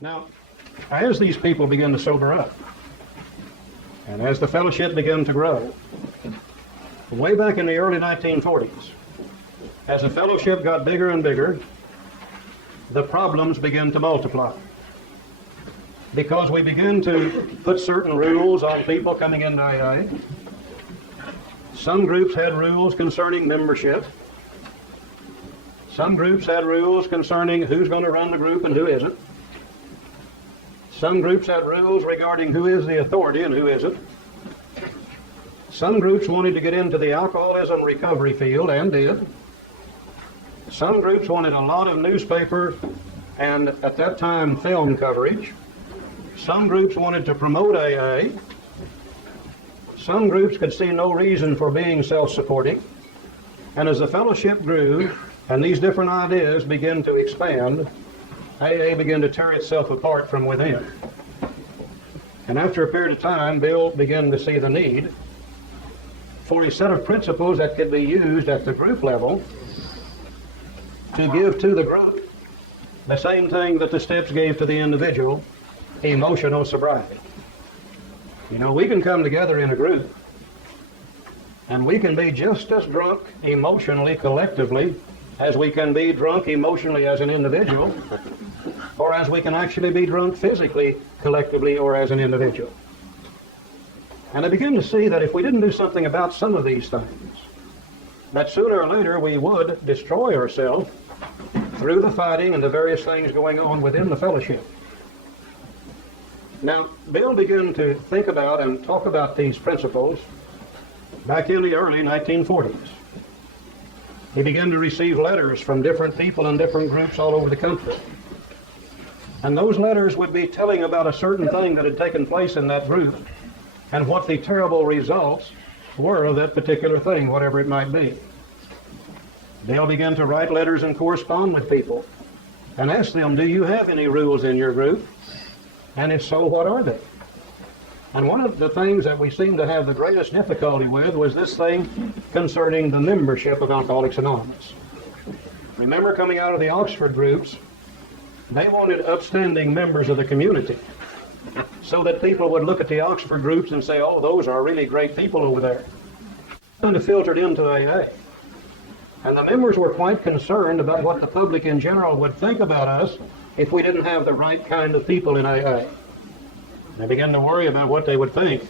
Now, as these people began to sober up, and as the fellowship began to grow, way back in the early 1940s, as the fellowship got bigger and bigger, the problems began to multiply. Because we began to put certain rules on people coming into AA. Some groups had rules concerning membership. Some groups had rules concerning who's going to run the group and who isn't. Some groups had rules regarding who is the authority and who isn't. Some groups wanted to get into the alcoholism recovery field and did. Some groups wanted a lot of newspaper and, at that time, film coverage. Some groups wanted to promote AA. Some groups could see no reason for being self-supporting. And as the fellowship grew and these different ideas began to expand, AA began to tear itself apart from within. And after a period of time, Bill began to see the need for a set of principles that could be used at the group level to give to the group the same thing that the steps gave to the individual: emotional sobriety. You know, we can come together in a group and we can be just as drunk emotionally collectively as we can be drunk emotionally as an individual, or as we can actually be drunk physically collectively or as an individual. And I begin to see that if we didn't do something about some of these things, that sooner or later we would destroy ourselves through the fighting and the various things going on within the fellowship. Now, Bill began to think about and talk about these principles back in the early 1940s. He began to receive letters from different people in different groups all over the country. And those letters would be telling about a certain thing that had taken place in that group and what the terrible results were of that particular thing, whatever it might be. Bill began to write letters and correspond with people and ask them, do you have any rules in your group? And if so, what are they? And one of the things that we seemed to have the greatest difficulty with was this thing concerning the membership of Alcoholics Anonymous. Remember, coming out of the Oxford groups, they wanted upstanding members of the community so that people would look at the Oxford groups and say, oh, those are really great people over there. Kind of filtered into AA. And the members were quite concerned about what the public in general would think about us if we didn't have the right kind of people in AA. They began to worry about what they would think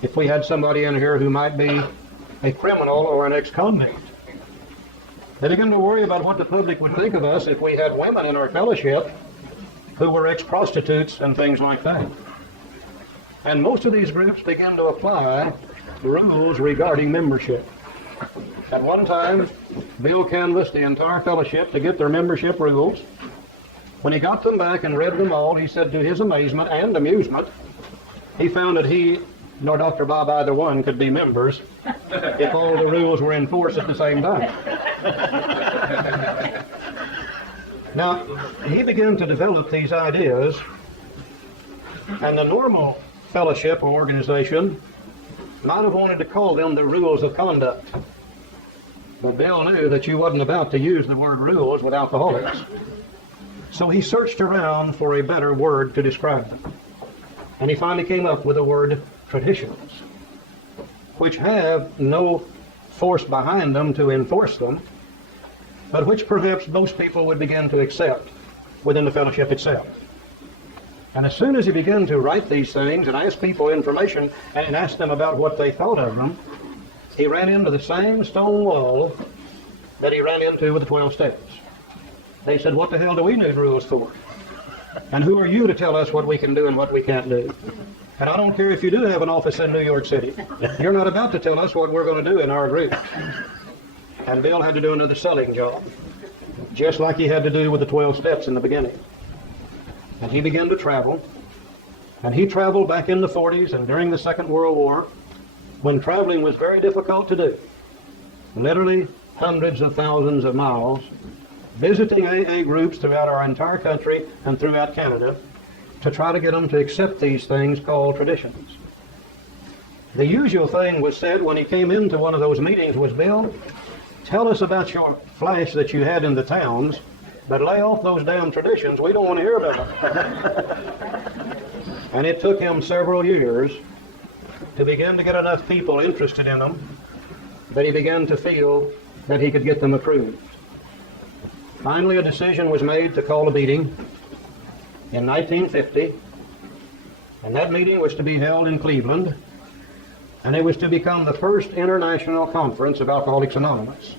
if we had somebody in here who might be a criminal or an ex-convict. They began to worry about what the public would think of us if we had women in our fellowship who were ex-prostitutes and things like that. And most of these groups began to apply rules regarding membership. At one time, Bill canvassed the entire fellowship to get their membership rules. When he got them back and read them all, he said to his amazement and amusement, he found that he nor Dr. Bob, either one, could be members if all the rules were in force at the same time. Now, he began to develop these ideas, and the normal fellowship or organization might have wanted to call them the rules of conduct. But Bill knew that you wasn't about to use the word rules with alcoholics. So he searched around for a better word to describe them. And he finally came up with the word traditions, which have no force behind them to enforce them, but which perhaps most people would begin to accept within the fellowship itself. And as soon as he began to write these things and ask people information and ask them about what they thought of them, he ran into the same stone wall that he ran into with the 12 steps. They said, what the hell do we need rules for? And who are you to tell us what we can do and what we can't do? And I don't care if you do have an office in New York City. You're not about to tell us what we're going to do in our group. And Bill had to do another selling job, just like he had to do with the 12 steps in the beginning. And he began to travel. And he traveled back in the 40s and during the Second World War, when traveling was very difficult to do. Literally hundreds of thousands of miles, visiting AA groups throughout our entire country and throughout Canada to try to get them to accept these things called traditions. The usual thing was said when he came into one of those meetings was, Bill, tell us about your flash that you had in the towns But lay off those damn traditions. We don't want to hear about them. And it took him several years to begin to get enough people interested in them that he began to feel that he could get them approved. Finally, a decision was made to call a meeting in 1950, and that meeting was to be held in Cleveland, and it was to become the first international conference of Alcoholics Anonymous.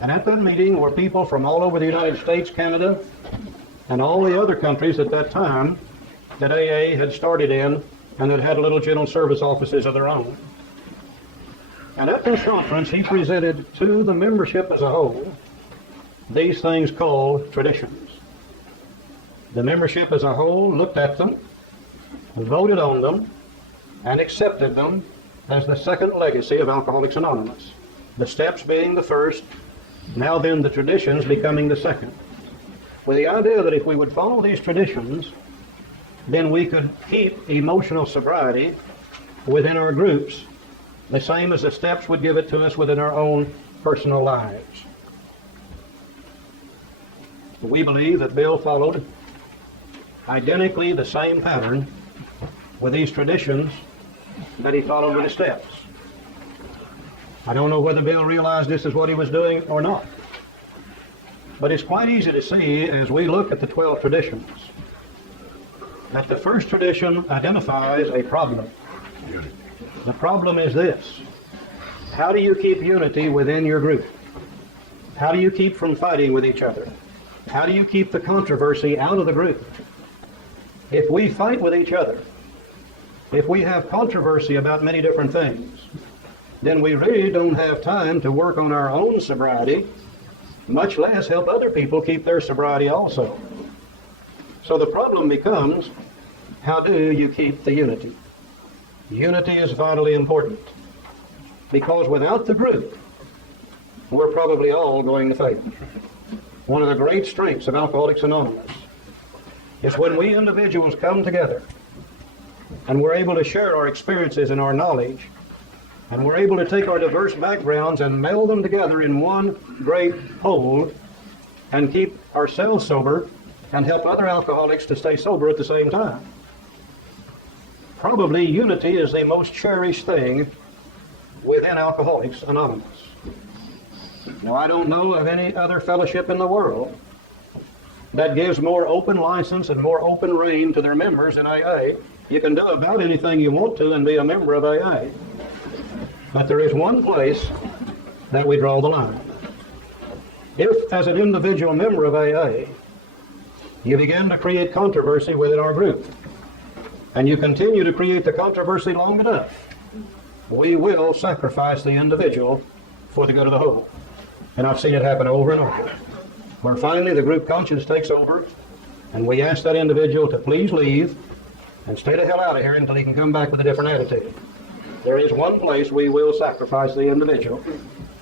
And at that meeting were people from all over the United States, Canada, and all the other countries at that time that AA had started in and that had little general service offices of their own. And at this conference, he presented to the membership as a whole these things called traditions. The membership as a whole looked at them, voted on them, and accepted them as the second legacy of Alcoholics Anonymous. The steps being the first, now then the traditions becoming the second. With the idea that if we would follow these traditions, then we could keep emotional sobriety within our groups, the same as the steps would give it to us within our own personal lives. We believe that Bill followed identically the same pattern with these traditions that he followed with the steps. I don't know whether Bill realized this is what he was doing or not, but it's quite easy to see as we look at the 12 traditions that the first tradition identifies a problem. The problem is this: how do you keep unity within your group? How do you keep from fighting with each other? How do you keep the controversy out of the group? If we fight with each other, if we have controversy about many different things, then we really don't have time to work on our own sobriety, much less help other people keep their sobriety also. So the problem becomes, how do you keep the unity? Unity is vitally important, because without the group, we're probably all going to fail. One of the great strengths of Alcoholics Anonymous is when we individuals come together and we're able to share our experiences and our knowledge, and we're able to take our diverse backgrounds and meld them together in one great whole and keep ourselves sober and help other alcoholics to stay sober at the same time. Probably unity is the most cherished thing within Alcoholics Anonymous. Now, I don't know of any other fellowship in the world that gives more open license and more open reign to their members than AA. You can do about anything you want to and be a member of AA. But there is one place that we draw the line. If, as an individual member of AA, you begin to create controversy within our group, and you continue to create the controversy long enough, we will sacrifice the individual for the good of the whole. And I've seen it happen over and over, where finally the group conscience takes over, and we ask that individual to please leave and stay the hell out of here until he can come back with a different attitude. There is one place we will sacrifice the individual,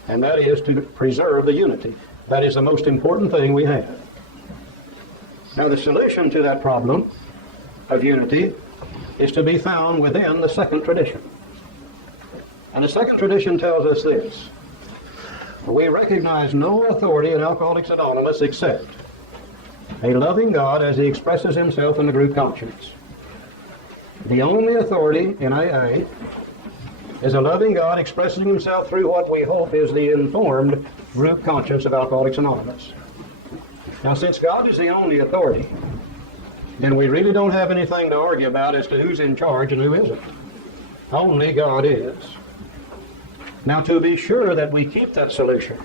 and that is to preserve the unity. That is the most important thing we have. Now, the solution to that problem of unity is to be found within the second tradition. And the second tradition tells us this: we recognize no authority in Alcoholics Anonymous except a loving God as he expresses himself in the group conscience. The only authority in AA is a loving God expressing himself through what we hope is the informed group conscience of Alcoholics Anonymous. Now, since God is the only authority, then we really don't have anything to argue about as to who's in charge and who isn't. Only God is. Now, to be sure that we keep that solution,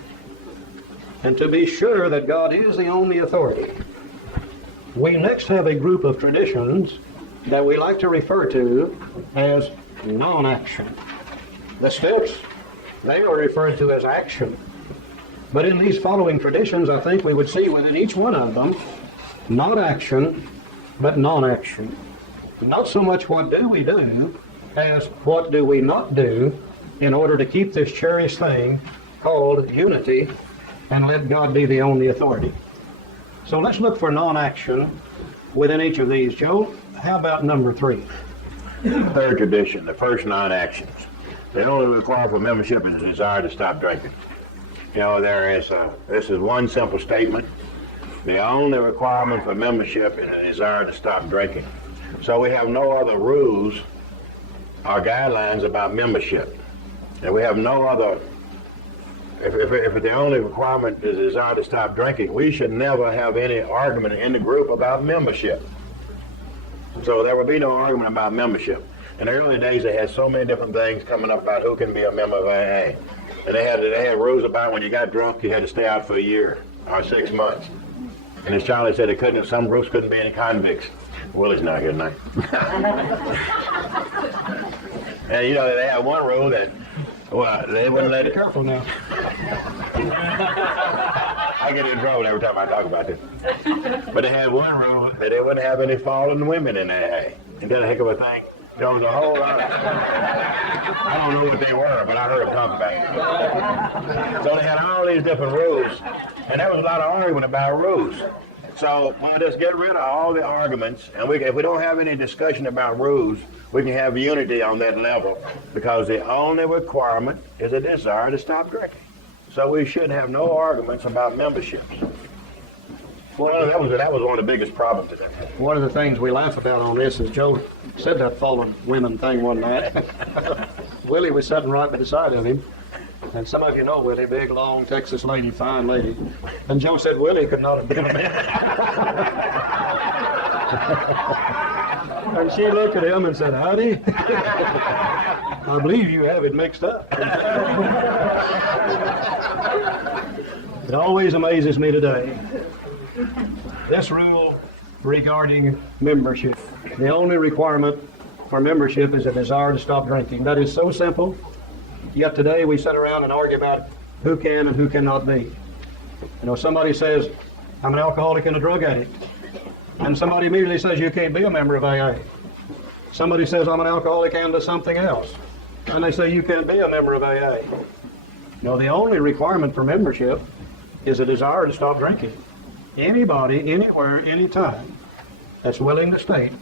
and to be sure that God is the only authority, we next have a group of traditions that we like to refer to as non-action. The steps, they are referred to as action. But in these following traditions, I think we would see within each one of them, not action, but non-action. Not so much what do we do, as what do we not do in order to keep this cherished thing called unity and let God be the only authority. So let's look for non-action within each of these. Joe, how about number 3? Third tradition, the first 9 actions. They only require for membership is a desire to stop drinking. You know, this is one simple statement, The only requirement for membership is a desire to stop drinking. So we have no other rules or guidelines about membership. And we have no other, if the only requirement is a desire to stop drinking, we should never have any argument in the group about membership. So there would be no argument about membership. In the early days, they had so many different things coming up about who can be a member of AA. And they had rules about when you got drunk, you had to stay out for a year or 6 months. And as Charlie said, some groups couldn't be any convicts. Willie's not here tonight. And you know, they had one rule that, well, they wouldn't let it. Careful now. I get in trouble every time I talk about this. But they had one rule that they wouldn't have any fallen women in AA. And that a heck of a thing. There was a whole lot of, I don't know what they were, but I heard them talk about it. So they had all these different rules, and there was a lot of argument about rules. So we'll just get rid of all the arguments, and if we don't have any discussion about rules, we can have unity on that level, because the only requirement is a desire to stop drinking. So we should have no arguments about memberships. Well, that was one of the biggest problems today. One of the things we laugh about on this is Joe said that fallen women thing one night. Willie was sitting right beside of him. And some of you know Willie, big, long Texas lady, fine lady. And Joe said Willie could not have been a man. And she looked at him and said, "Howdy, I believe you have it mixed up." It always amazes me today, this rule regarding membership. The only requirement for membership is a desire to stop drinking. That is so simple, yet today we sit around and argue about who can and who cannot be. You know, somebody says, "I'm an alcoholic and a drug addict." And somebody immediately says, "You can't be a member of AA." Somebody says, "I'm an alcoholic and something else." And they say, "You can't be a member of AA." No, the only requirement for membership is a desire to stop drinking. Anybody, anywhere, anytime that's willing to state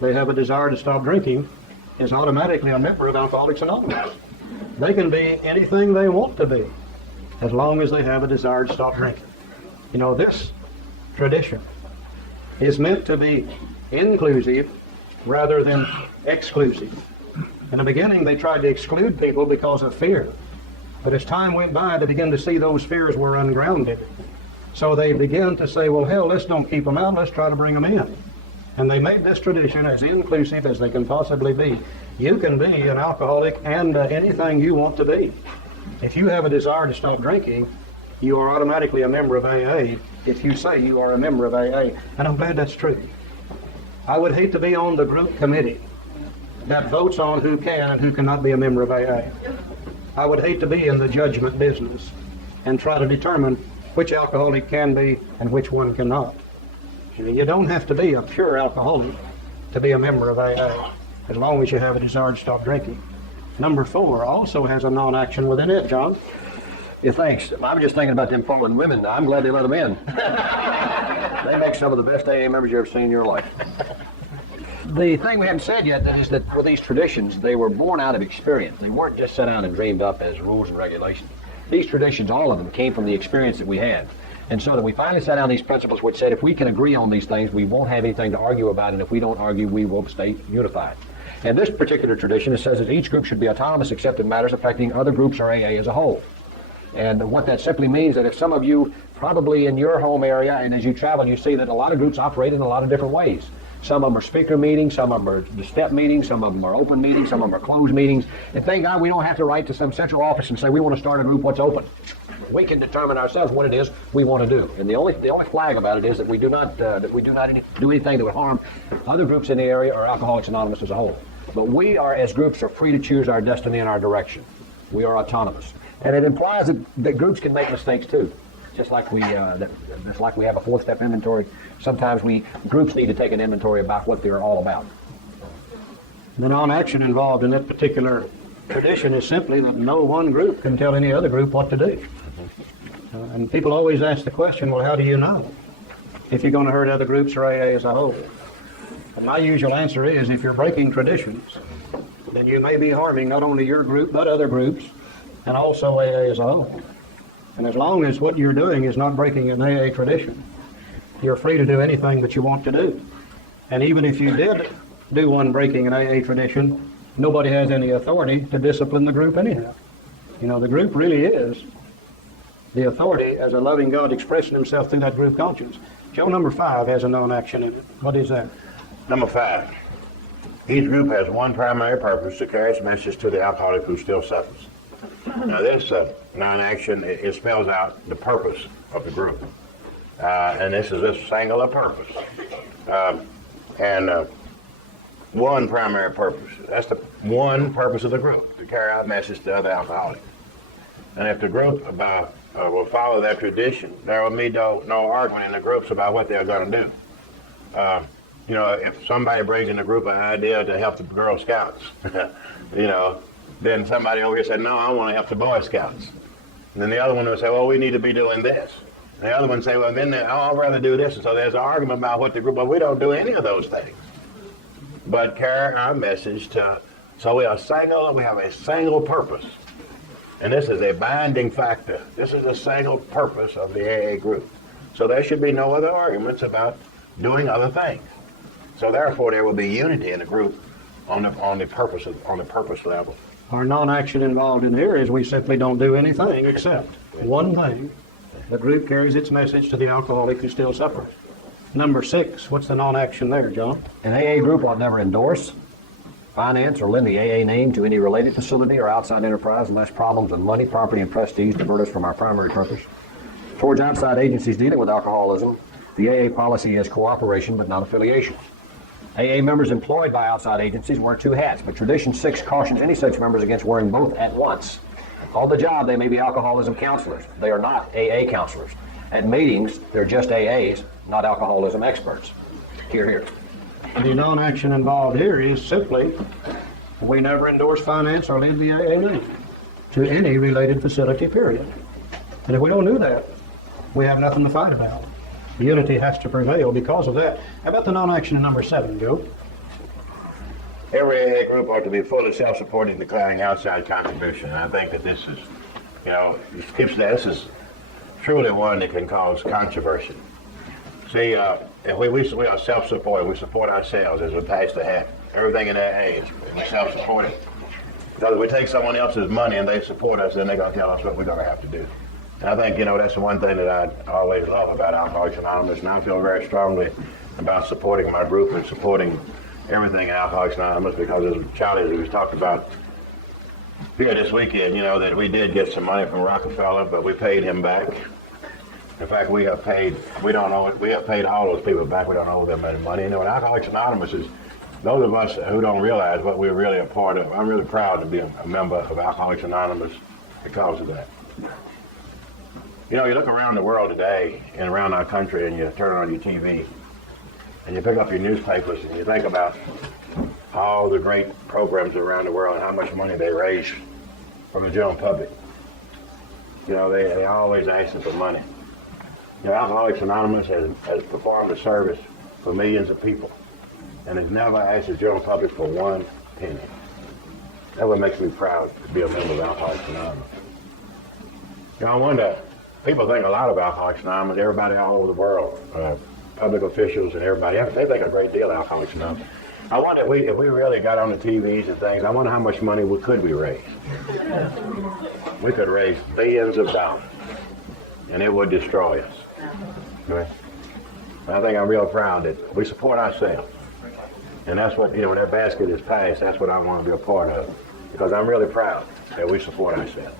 they have a desire to stop drinking is automatically a member of Alcoholics Anonymous. They can be anything they want to be as long as they have a desire to stop drinking. You know, this tradition is meant to be inclusive rather than exclusive. In the beginning, they tried to exclude people because of fear. But as time went by, they began to see those fears were ungrounded. So they began to say, well, hell, let's don't keep them out, let's try to bring them in. And they made this tradition as inclusive as they can possibly be. You can be an alcoholic and anything you want to be. If you have a desire to stop drinking, you are automatically a member of AA if you say you are a member of AA. And I'm glad that's true. I would hate to be on the group committee that votes on who can and who cannot be a member of AA. I would hate to be in the judgment business and try to determine which alcoholic can be and which one cannot. You don't have to be a pure alcoholic to be a member of AA, as long as you have a desire to stop drinking. Number 4 also has a non-action within it, John. Yeah, thanks. I'm just thinking about them fallen women. I'm glad they let them in. They make some of the best AA members you've ever seen in your life. The thing we haven't said yet is that with these traditions, they were born out of experience. They weren't just set out and dreamed up as rules and regulations. These traditions, all of them, came from the experience that we had. And so that we finally set down these principles which said if we can agree on these things, we won't have anything to argue about, and if we don't argue, we will stay unified. And this particular tradition, it says that each group should be autonomous except in matters affecting other groups or AA as a whole. And what that simply means that if some of you, probably in your home area, and as you travel, you see that a lot of groups operate in a lot of different ways. Some of them are speaker meetings, some of them are the step meetings, some of them are open meetings, some of them are closed meetings. And thank God we don't have to write to some central office and say we want to start a group, what's open. We can determine ourselves what it is we want to do. And the only flag about it is that we do not do anything that would harm other groups in the area or Alcoholics Anonymous as a whole. But we are, as groups, are free to choose our destiny and our direction. We are autonomous. And it implies that groups can make mistakes too. Just like we have a 4-step inventory, sometimes groups need to take an inventory about what they're all about. The non-action involved in that particular tradition is simply that no one group can tell any other group what to do. And people always ask the question, well, how do you know if you're going to hurt other groups or AA as a whole? And my usual answer is if you're breaking traditions, then you may be harming not only your group but other groups and also AA as a whole. And as long as what you're doing is not breaking an AA tradition, You're free to do anything that you want to do. And even if you did do one breaking an AA tradition, nobody has any authority to discipline the group anyhow. You know, the group really is the authority as a loving God expressing himself through that group conscience. Joe, number 5 has a non-action in it. What is that? Number 5, each group has one primary purpose: to carry its message to the alcoholic who still suffers. Now this non-action, it spells out the purpose of the group. And this is a singular purpose. One primary purpose. That's the one purpose of the group, to carry out message to other alcoholics. And if the group will follow that tradition, there will be no argument in the groups about what they're going to do. You know, if somebody brings in the group an idea to help the Girl Scouts, you know, then somebody over here said, no, I want to help the Boy Scouts. And then the other one will say, well, we need to be doing this. And the other one say, well, then I'd rather do this. And so there's an argument about what the group, but we don't do any of those things. But carry our message to, so we have a single purpose. And this is a binding factor. This is a single purpose of the AA group. So there should be no other arguments about doing other things. So therefore there will be unity in the group on the purpose level. Our non-action involved in here is we simply don't do anything except one thing. The group carries its message to the alcoholic who still suffers. Number 6, what's the non-action there, John? An AA group ought never endorse, finance, or lend the AA name to any related facility or outside enterprise unless problems of money, property, and prestige divert us from our primary purpose. Towards outside agencies dealing with alcoholism, the AA policy is cooperation but not affiliation. AA members employed by outside agencies wear 2 hats, but Tradition 6 cautions any such members against wearing both at once. On the job, they may be alcoholism counselors. They are not AA counselors. At meetings, they're just AAs, not alcoholism experts. Hear, hear. The non-action involved here is simply we never endorse finance or lend the AA name to any related facility, period. And if we don't do that, we have nothing to fight about. Unity has to prevail because of that. How about the non-action in number 7, Joe? Every AA group ought to be fully self-supporting, declaring outside contribution. And I think that this is, you know, this is truly one that can cause controversy. See, if we are self-supporting, we support ourselves as we pass the hat. Everything in AA is self-supporting. Because if we take someone else's money and they support us, then they're going to tell us what we're going to have to do. And I think, you know, that's the one thing that I always love about Alcoholics Anonymous, and I feel very strongly about supporting my group and supporting everything in Alcoholics Anonymous, because as Charlie was talked about here this weekend, you know, that we did get some money from Rockefeller, but we paid him back. In fact, we have paid all those people back. We don't owe them any money. You know, and Alcoholics Anonymous is, those of us who don't realize what we're really a part of, I'm really proud to be a member of Alcoholics Anonymous because of that. You know, you look around the world today and around our country and you turn on your TV and you pick up your newspapers and you think about all the great programs around the world and how much money they raise from the general public. You know, they always ask for money. You know, Alcoholics Anonymous has performed a service for millions of people and has never asked the general public for 1 penny. That what makes me proud to be a member of Alcoholics Anonymous. You know, I wonder, people think a lot of Alcoholics Anonymous, everybody all over the world, public officials and everybody, they think a great deal of Alcoholics Anonymous. I wonder if we really got on the TVs and things, I wonder how much money could we raise. We could raise billions of dollars, and it would destroy us. Okay? I think I'm real proud that we support ourselves. And that's what, you know, when that basket is passed, that's what I want to be a part of. Because I'm really proud that we support ourselves.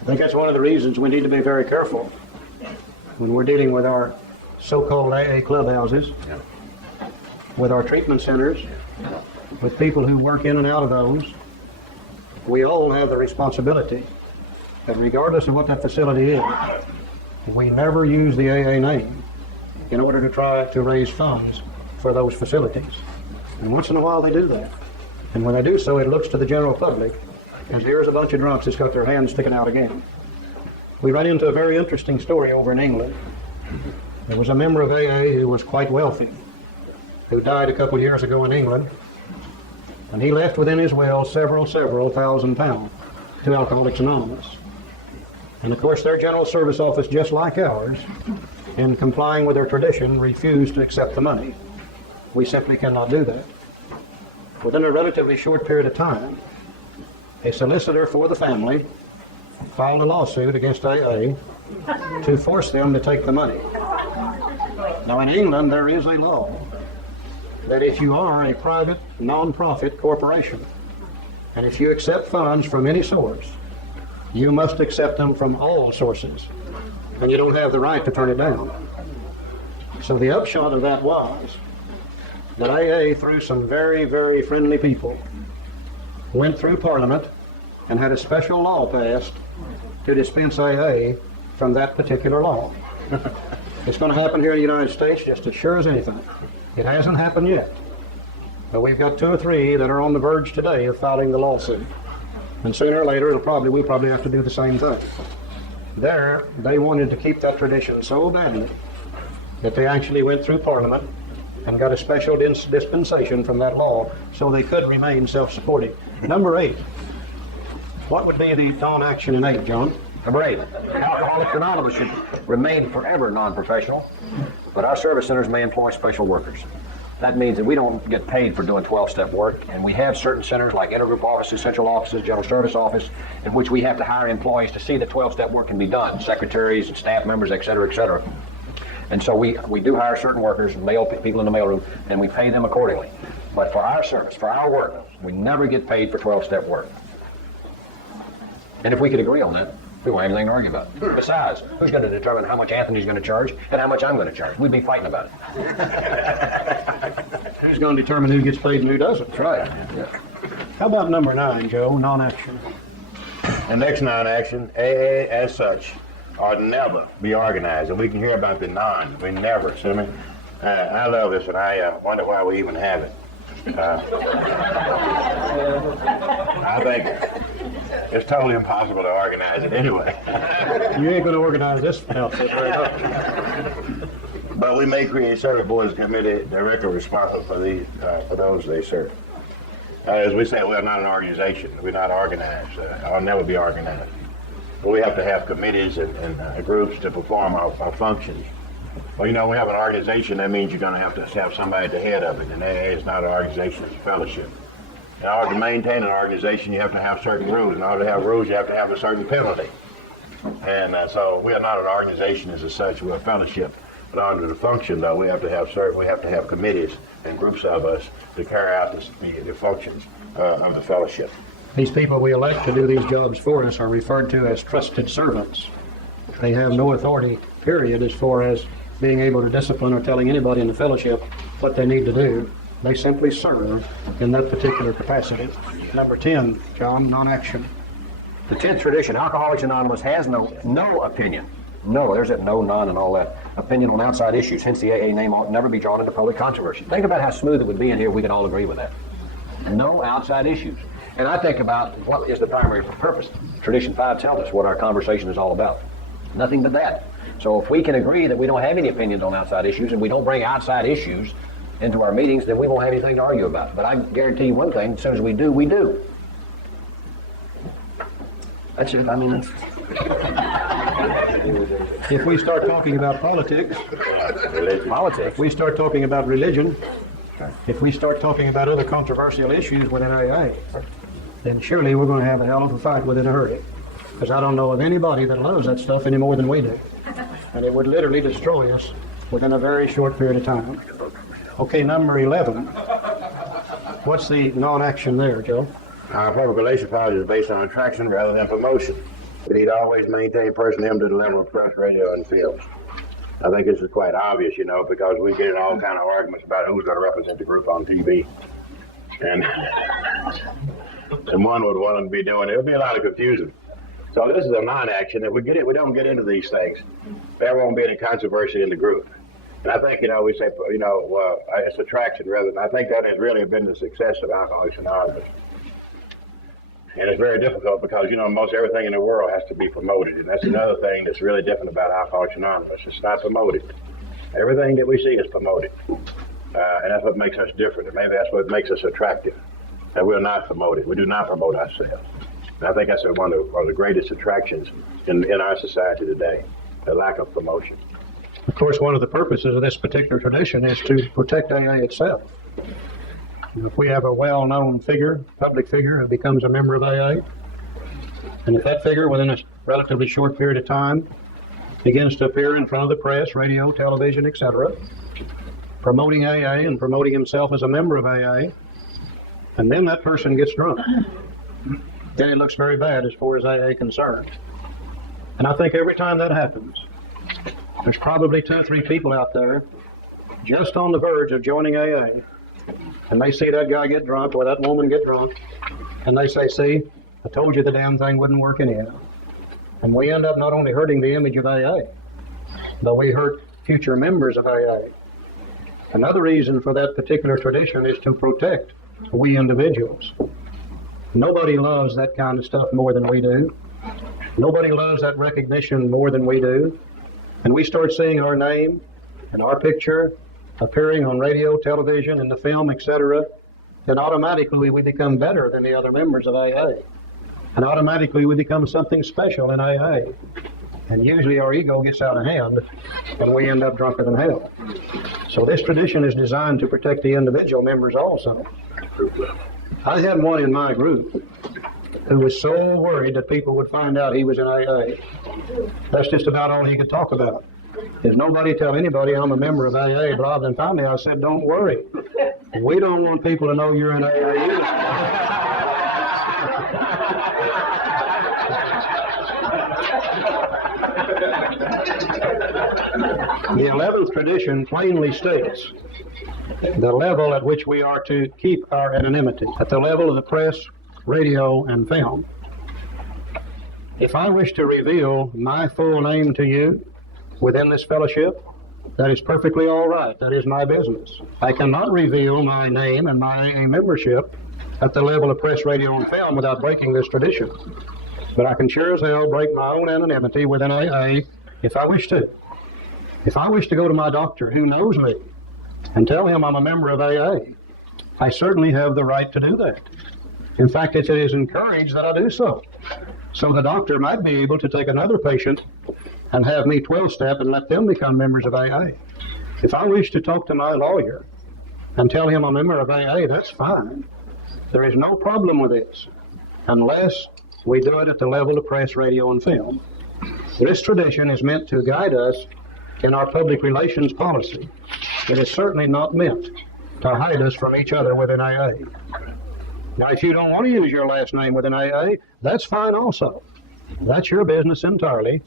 I think that's one of the reasons we need to be very careful when we're dealing with our so-called AA clubhouses, with our treatment centers, with people who work in and out of those. We all have the responsibility that regardless of what that facility is, we never use the AA name in order to try to raise funds for those facilities. And once in a while they do that. And when they do so, it looks to the general public as here's a bunch of drunks that's got their hands sticking out again. We ran into a very interesting story over in England. There was a member of AA who was quite wealthy, who died a couple years ago in England, and he left within his will several thousand pounds to Alcoholics Anonymous. And of course their general service office, just like ours, in complying with their tradition, refuse to accept the money. We simply cannot do that. Within a relatively short period of time, a solicitor for the family filed a lawsuit against AA to force them to take the money. Now in England, there is a law that if you are a private, non-profit corporation, and if you accept funds from any source, you must accept them from all sources, and you don't have the right to turn it down. So the upshot of that was that AA, through some very, very friendly people, went through Parliament and had a special law passed to dispense AA from that particular law. It's going to happen here in the United States just as sure as anything. It hasn't happened yet, but we've got 2 or 3 that are on the verge today of filing the lawsuit. And sooner or later, we'll probably have to do the same thing. There, they wanted to keep that tradition so badly that they actually went through Parliament and got a special dispensation from that law so they could remain self-supporting. Number 8. What would be the non-action in 8, John? Number 8, Alcoholics Anonymous should remain forever non-professional, but our service centers may employ special workers. That means that we don't get paid for doing 12-step work, and we have certain centers like intergroup offices, central offices, general service office, in which we have to hire employees to see that 12-step work can be done, secretaries and staff members, et cetera, et cetera. And so we do hire certain workers, people in the mailroom, and we pay them accordingly. But for our service, for our work, we never get paid for 12-step work. And if we could agree on that, we won't have anything to argue about. Besides, who's going to determine how much Anthony's going to charge and how much I'm going to charge? We'd be fighting about it. Who's going to determine who gets paid and who doesn't? That's right. Yeah. How about number 9, Joe, non-action? The next non-action, AA as such, ought never be organized. And we can hear about the non, we never. See what I mean? I love this, and I wonder why we even have it. I think it's totally impossible to organize it anyway. You ain't going to organize this outfit very much. But we may create service boards committee directly responsible for those they serve. As we say, we're not an organization. We're not organized. I'll never be organized. But we have to have committees and groups to perform our functions. Well, you know, we have an organization. That means you're going to have somebody at the head of it. And AA is not an organization; it's a fellowship. In order to maintain an organization, you have to have certain rules. In order to have rules, you have to have a certain penalty. And so we are not an organization as such. We're a fellowship. But under the function, though, we have to have committees and groups of us to carry out the functions of the fellowship. These people we elect to do these jobs for us are referred to as trusted servants. They have no authority, period, as far as being able to discipline or telling anybody in the fellowship what they need to do. They simply serve in that particular capacity. Number 10, John, non-action. The 10th tradition, Alcoholics Anonymous has no opinion. No, there's that no, none, and all that. Opinion on outside issues. Hence the AA name ought never be drawn into public controversy. Think about how smooth it would be in here if we could all agree with that. No outside issues. And I think about what is the primary purpose. Tradition 5 tells us what our conversation is all about. Nothing but that. So if we can agree that we don't have any opinions on outside issues and we don't bring outside issues into our meetings, then we won't have anything to argue about. But I guarantee you one thing, as soon as we do, we do. That's it. I mean, that's... If we start talking about politics, Politics. if we start talking about religion, if we start talking about other controversial issues within AA, then surely we're going to have a hell of a fight within a hurry. Because I don't know of anybody that loves that stuff any more than we do. And it would literally destroy us within a very short period of time. Okay, number 11. What's the non-action there, Joe? Our public relations policy is based on attraction rather than promotion. We need to always maintain personnel to the level of press, radio, and field. I think this is quite obvious, you know, because we get in all kind of arguments about who's going to represent the group on TV. And one would want to be doing it. It would be a lot of confusion. So this is a non-action. If we don't get into these things, there won't be any controversy in the group. And I think, you know, we say, you know, well, it's attraction rather than, I think that has really been the success of Alcoholics Anonymous. And it's very difficult because, you know, most everything in the world has to be promoted. And that's another thing that's really different about Alcoholics Anonymous. It's not promoted. Everything that we see is promoted. And that's what makes us different. And maybe that's what makes us attractive. That we're not promoted. We do not promote ourselves. And I think that's one of the greatest attractions in our society today, the lack of promotion. Of course, one of the purposes of this particular tradition is to protect AA itself. If we have a well-known figure, public figure, who becomes a member of AA, and if that figure within a relatively short period of time begins to appear in front of the press, radio, television, etc., promoting AA and promoting himself as a member of AA, and then that person gets drunk, then it looks very bad as far as AA is concerned. And I think every time that happens, there's probably 2 or 3 people out there just on the verge of joining AA, and they see that guy get drunk or that woman get drunk, and they say, see, I told you the damn thing wouldn't work anyhow. And we end up not only hurting the image of AA, but we hurt future members of AA. Another reason for that particular tradition is to protect we individuals. Nobody loves that kind of stuff more than we do. Nobody loves that recognition more than we do. And we start seeing our name and our picture appearing on radio, television, in the film, etc., then automatically we become better than the other members of AA. And automatically we become something special in AA. And usually our ego gets out of hand and we end up drunker than hell. So this tradition is designed to protect the individual members also. I had one in my group who was so worried that people would find out he was in AA. That's just about all he could talk about. If nobody tell anybody I'm a member of AA, blah, then finally I said, don't worry. We don't want people to know you're in AA either. The 11th tradition plainly states the level at which we are to keep our anonymity, at the level of the press, radio, and film. If I wish to reveal my full name to you within this fellowship, that is perfectly all right. That is my business. I cannot reveal my name and my AA membership at the level of press, radio, and film without breaking this tradition. But I can sure as hell break my own anonymity within AA if I wish to. If I wish to go to my doctor who knows me and tell him I'm a member of AA, I certainly have the right to do that. In fact, it is encouraged that I do so. So the doctor might be able to take another patient and have me 12-step and let them become members of AA. If I wish to talk to my lawyer and tell him I'm a member of AA, that's fine. There is no problem with this, unless we do it at the level of press, radio, and film. This tradition is meant to guide us in our public relations policy. It is certainly not meant to hide us from each other within AA. Now, if you don't want to use your last name within AA, that's fine also. That's your business entirely.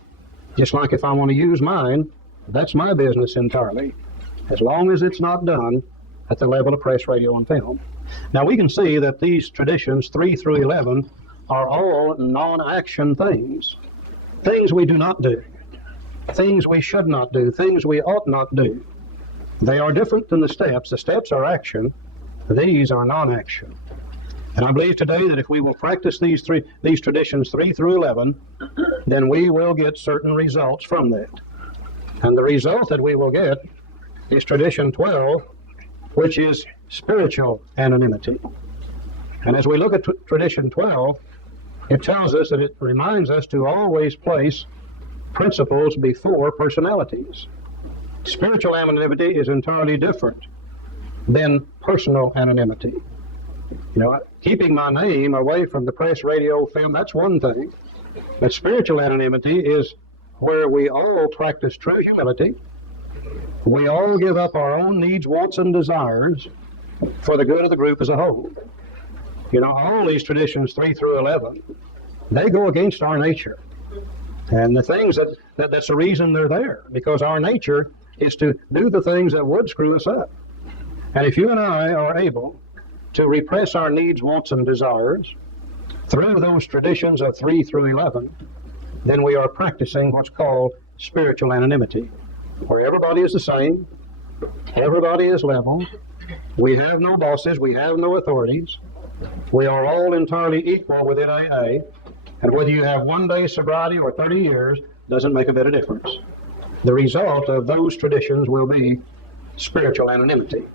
Just like if I want to use mine, that's my business entirely, as long as it's not done at the level of press, radio, and film. Now, we can see that these traditions, 3 through 11, are all non-action things. Things we do not do. Things we should not do. Things we ought not do. They are different than the steps. The steps are action. These are non-action. And I believe today that if we will practice these traditions 3 through 11, then we will get certain results from that. And the result that we will get is tradition 12, which is spiritual anonymity. And as we look at tradition 12, it tells us that it reminds us to always place principles before personalities. Spiritual anonymity is entirely different than personal anonymity. You know, keeping my name away from the press, radio, film, that's one thing. But spiritual anonymity is where we all practice true humility. We all give up our own needs, wants, and desires for the good of the group as a whole. You know, all these traditions, 3 through 11, they go against our nature. And the things that's the reason they're there, because our nature is to do the things that would screw us up. And if you and I are able to repress our needs, wants, and desires through those traditions of 3 through 11, then we are practicing what's called spiritual anonymity, where everybody is the same, everybody is level, we have no bosses, we have no authorities, we are all entirely equal within AA, and whether you have 1 day sobriety or 30 years doesn't make a bit of difference. The result of those traditions will be spiritual anonymity.